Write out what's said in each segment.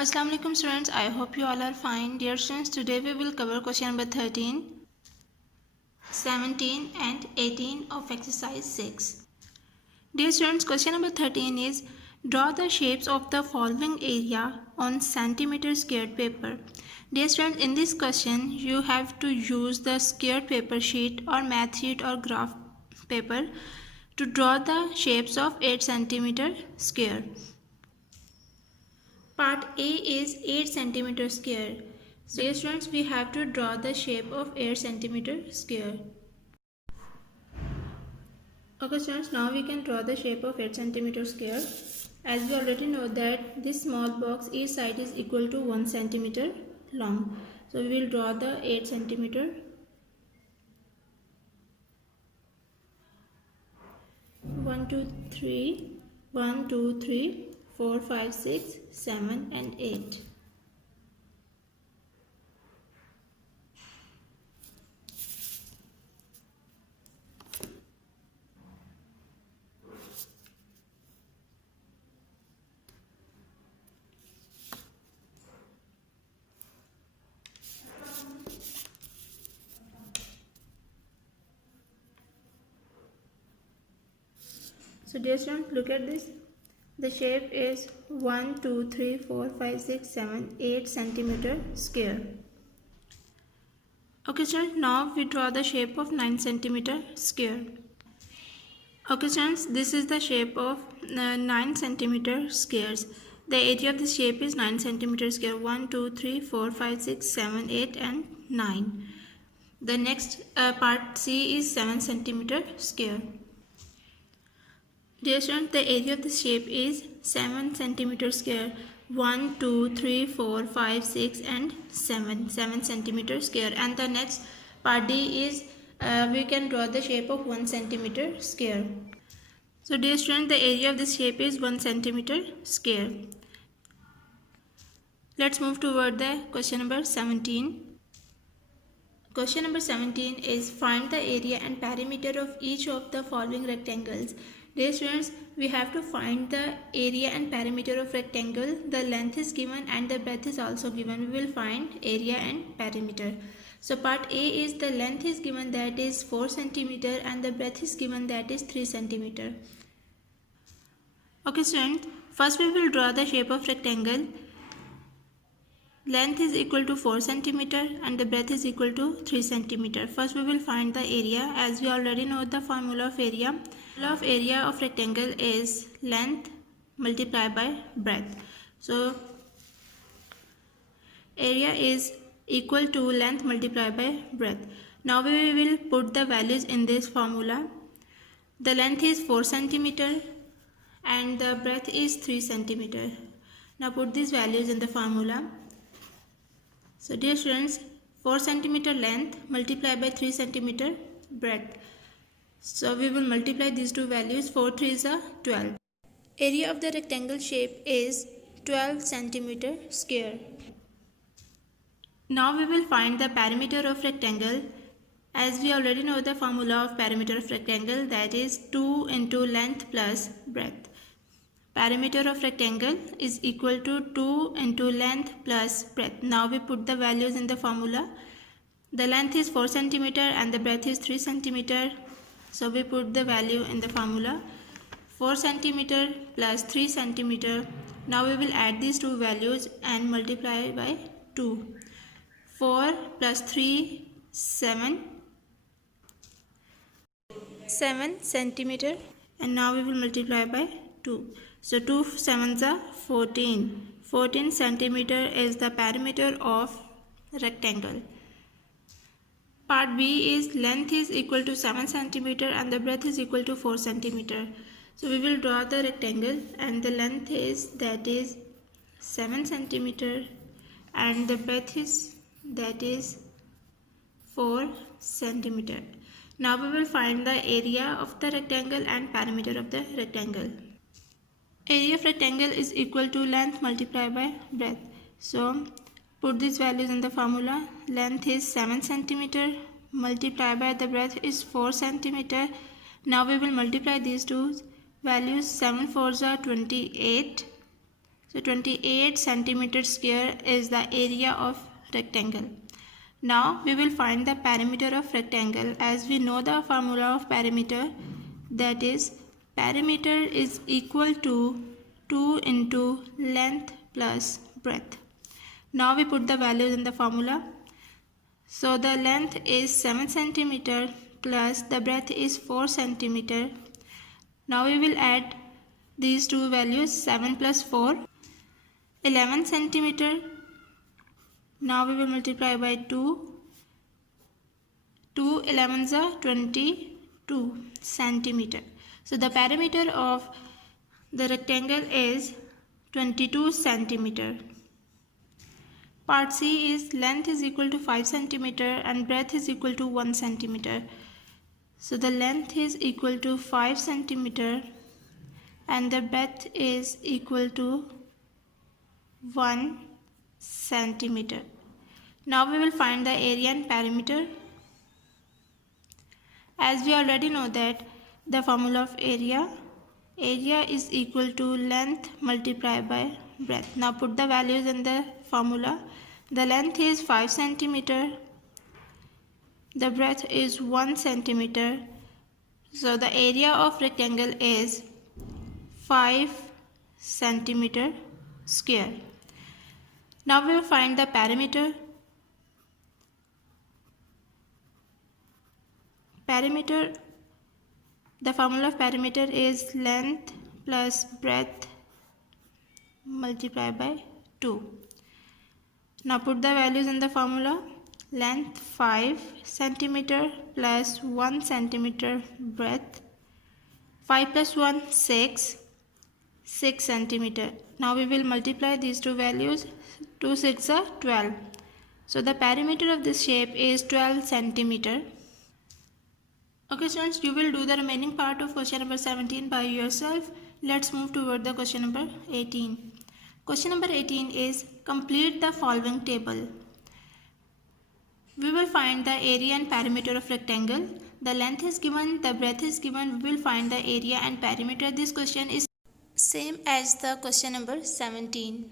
Assalamu alaikum students, I hope you all are fine. Dear students, today we will cover question number 13, 17 and 18 of exercise 6. Dear students, question number 13 is draw the shapes of the following area on centimeter squared paper. Dear students, in this question you have to use the squared paper sheet or math sheet or graph paper to draw the shapes of 8 centimeter square. Part A is 8 centimeter square. So dear students, we have to draw the shape of 8 centimeter square. Okay students, now we can draw the shape of 8 centimeter square. As we already know that this small box, each side is equal to 1 centimeter long. So we will draw the 8 centimeter. 1, 2, 3, 1, 2, 3. 4, 5, 6, 7 and 8. So dear students, look at this. The shape is 1, 2, 3, 4, 5, 6, 7, 8 centimeter square. Okay students, now we draw the shape of 9 centimeter square. Okay students, this is the shape of 9 centimeter squares. The area of the shape is 9 centimeter square. 1, 2, 3, 4, 5, 6, 7, 8 and 9. The next part C is 7 centimeter square. Dear students, the area of the shape is 7 centimeter square. 1, 2, 3, 4, 5, 6 and 7 centimeter square. And the next part D is we can draw the shape of 1 centimeter square. So dear students, the area of this shape is 1 centimeter square. Let's move toward the question number 17. Question number 17 is find the area and perimeter of each of the following rectangles. Dear students, we have to find the area and perimeter of rectangle. The length is given and the breadth is also given. We will find area and perimeter. So part A is the length is given, that is 4 centimeter, and the breadth is given, that is 3 centimeter. Okay students, first we will draw the shape of rectangle. Length is equal to 4 centimeter and the breadth is equal to 3 centimeter. First we will find the area. As we already know the formula of area. Formula of area of rectangle is length multiplied by breadth. So area is equal to length multiplied by breadth. Now we will put the values in this formula. The length is 4 centimeter and the breadth is 3 centimeter. Now put these values in the formula. So dear students, 4 centimeter length multiplied by 3 centimeter breadth. So we will multiply these two values. 4 3s are 12. Area of the rectangle shape is 12 centimeter square. Now we will find the perimeter of rectangle. As we already know the formula of perimeter of rectangle, that is 2 into length plus breadth. Perimeter of rectangle is equal to 2 into length plus breadth. Now we put the values in the formula. The length is 4 centimeter and the breadth is 3 centimeter. So we put the value in the formula. 4 centimeter plus 3 centimeter. Now we will add these two values and multiply by 2. 4 plus 3, 7 centimeter, and now we will multiply by 2. So 2 7s are 14. 14 centimeter is the perimeter of rectangle. Part B is length is equal to 7 centimeter and the breadth is equal to 4 centimeter. So we will draw the rectangle and the length is, that is 7 centimeter, and the breadth is, that is 4 centimeter. Now we will find the area of the rectangle and perimeter of the rectangle. Area of rectangle is equal to length multiplied by breadth. So put these values in the formula. Length is 7 centimeter multiplied by the breadth is 4 centimeter. Now we will multiply these two values. 7 4s are 28 So 28 centimeter square is the area of rectangle. Now we will find the perimeter of rectangle. As we know the formula of perimeter, that is perimeter is equal to 2 into length plus breadth. Now we put the values in the formula. So the length is 7 centimeter plus the breadth is 4 centimeter. Now we will add these two values, 7 plus 4, 11 centimeter. Now we will multiply by 2. 2 11s are 22 centimeter. So the perimeter of the rectangle is 22 centimeter. Part C is length is equal to 5 centimeter and breadth is equal to 1 centimeter. So the length is equal to 5 centimeter and the breadth is equal to 1 centimeter. Now we will find the area and perimeter. As we already know that the formula of area is equal to length multiplied by breadth. Now put the values in the formula. The length is 5 centimeter. The breadth is 1 centimeter. So the area of rectangle is 5 centimeter square. Now we will find the perimeter. Perimeter, the formula of perimeter is length plus breadth multiplied by 2. Now put the values in the formula. Length 5 centimeter plus 1 centimeter breadth. 5 plus 1 6 centimeter. Now we will multiply these two values. 2 6 are 12. So the perimeter of this shape is 12 centimeter. Okay students, you will do the remaining part of question number 17 by yourself. Let's move toward the question number 18. Question number 18 is complete the following table. We will find the area and perimeter of rectangle. The length is given, the breadth is given. We will find the area and perimeter. This question is same as the question number 17.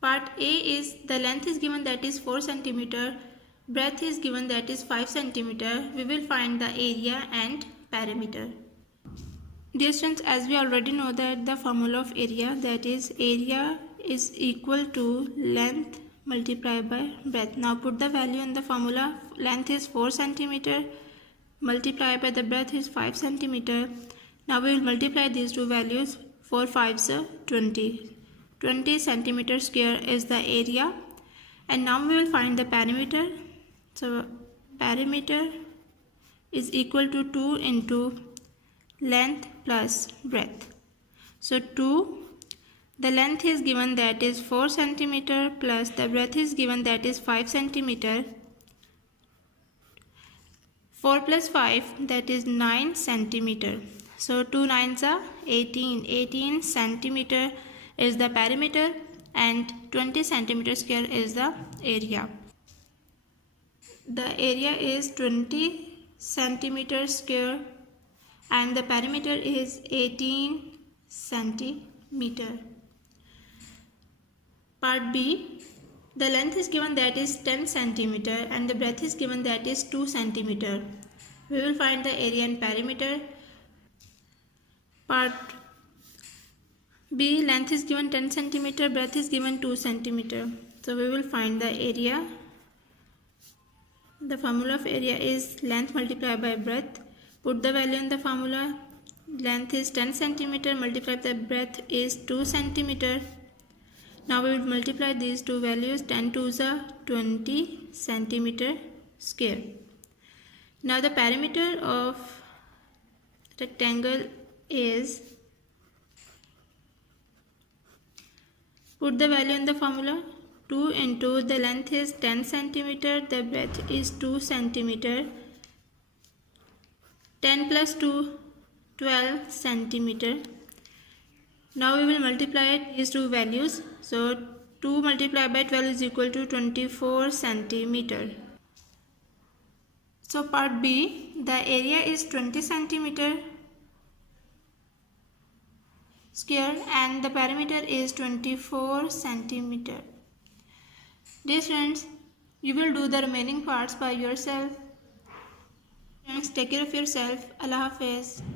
Part A is the length is given, that is 4 centimeter. Breadth is given, that is 5 centimeter. We will find the area and perimeter. Dear students, as we already know that the formula of area, that is area is equal to length multiplied by breadth. Now put the value in the formula. Length is 4 centimeter multiplied by the breadth is 5 centimeter. Now we will multiply these two values. 4 5s are 20. 20 centimeter square is the area. And now we will find the perimeter. So perimeter is equal to 2 into length plus breadth. So 2, the length is given, that is 4 centimeter plus the breadth is given, that is 5 centimeter. 4 plus 5, that is 9 centimeter. So 2 9s are 18. 18 centimeter is the perimeter and 20 centimeter square is the area. The area is 20 centimeter square and the perimeter is 18 centimeter. Part B, the length is given, that is 10 centimeter and the breadth is given, that is 2 centimeter. We will find the area and perimeter. Part B, length is given 10 centimeter, breadth is given 2 centimeter. So we will find the area. The formula of area is length multiplied by breadth. Put the value in the formula. Length is 10 centimeter multiplied by the breadth is 2 centimeter. Now we will multiply these two values. 10 2s are 20 centimeter square. Now the perimeter of rectangle is, put the value in the formula. 2 into the length is 10 centimeter, the breadth is 2 centimeter. 10 plus 2, 12 centimeter. Now we will multiply these two values. So 2 multiplied by 12 is equal to 24 centimeter. So part B, the area is 20 centimeter. square and the perimeter is 24 centimeter. Dear friends, you will do the remaining parts by yourself. Friends, take care of yourself. Allah Hafiz.